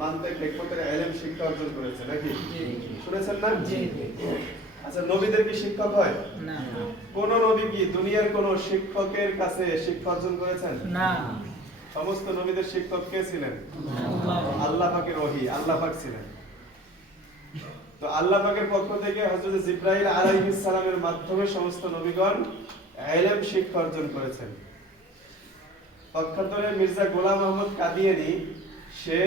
মানতেক হেকমতের এলেম শিক্ষা অর্জন করেছে নাকি? শুনেছেন না। আচ্ছা নবীদের কি শিক্ষক হয়? না। কোন নবী কি দুনিয়ার কোন শিক্ষকের কাছে শিক্ষা অর্জন করেছেন? না। সমস্ত নবীদের শিক্ষক কে ছিলেন? আল্লাহ। আল্লাহ পাকের ওহী আল্লাহ পাক ছিলেন। তো আল্লাহ পাকের পক্ষ থেকে হযরত জিব্রাইল আলাইহিস সালামের মাধ্যমে সমস্ত নবীগণ ইলম শিক্ষা অর্জন করেছেন। পক্ষান্তরে মির্জা গোলাম আহমদ কাদিয়ানি সে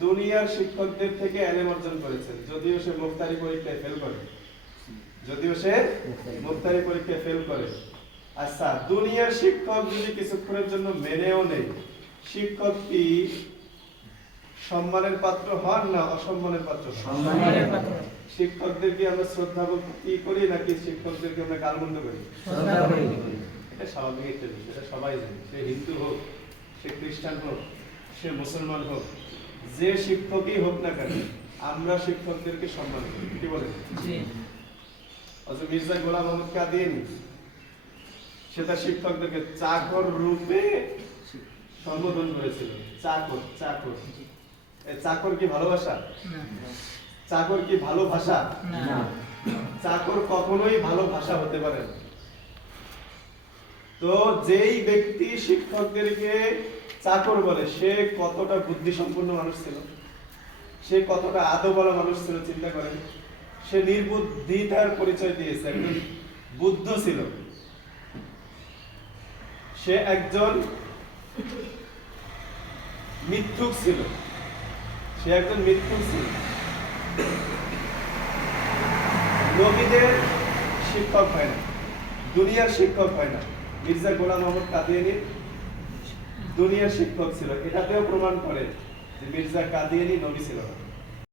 দুনিয়ার শিক্ষকদের থেকে এলেম অর্জন করেছেন যদিও সে মুফতারি পরীক্ষায় ফেল করে যদিও সে মুফতারি পরীক্ষায় ফেল করে আচ্ছা দুনিয়ার শিক্ষক যদি কিছুক্ষণের জন্য মেনেও নেই শিক্ষক কি সম্মানের পাত্র হন না অসম্মানের পাত্র? সম্মানের পাত্র। শিক্ষকদেরকে আমরা শ্রদ্ধা ভক্তি করি নাকি শিক্ষকদেরকে আমরা গালমন্দ করি করি। এটা স্বাভাবিক একটা বিষয় এটা সবাই জানে সে হিন্দু হোক সে খ্রিস্টান হোক সে মুসলমান হোক যে শিক্ষকই হোক না কেন আমরা শিক্ষকদেরকে সম্মান করি। কি অথচ মির্জা গোলাম সে তার শিক্ষকদেরকে চাকর রূপে সম্বোধন করেছিল। চাকর চাকর। চাকর কি ভালোবাসা? চাকর কি ভালো ভাষা? না। চাকর কখনোই ভালো ভাষা হতে পারে না। তো যেই ব্যক্তি শিক্ষকদেরকে চাকর বলে, সে কতটা বুদ্ধি সম্পন্ন মানুষ ছিল, সে কতটা আদবলা মানুষ ছিল, চিন্তা করেন। সে নির্বুদ্ধিতার পরিচয় দিয়েছে, একজন বুদ্ধ ছিল। সে একজন মিথ্যুক ছিল। সে একজন মিথ্যুক ছিল। নবীদের শিক্ষক হয় না, দুনিয়ার শিক্ষক হয় না। মির্জা গোলাম মোহাম্মদ কাদিয়ানি দুনিয়ার শিক্ষক ছিল এটাতেও প্রমাণ করে যে মির্জা কাদিয়ানি নবী ছিল না।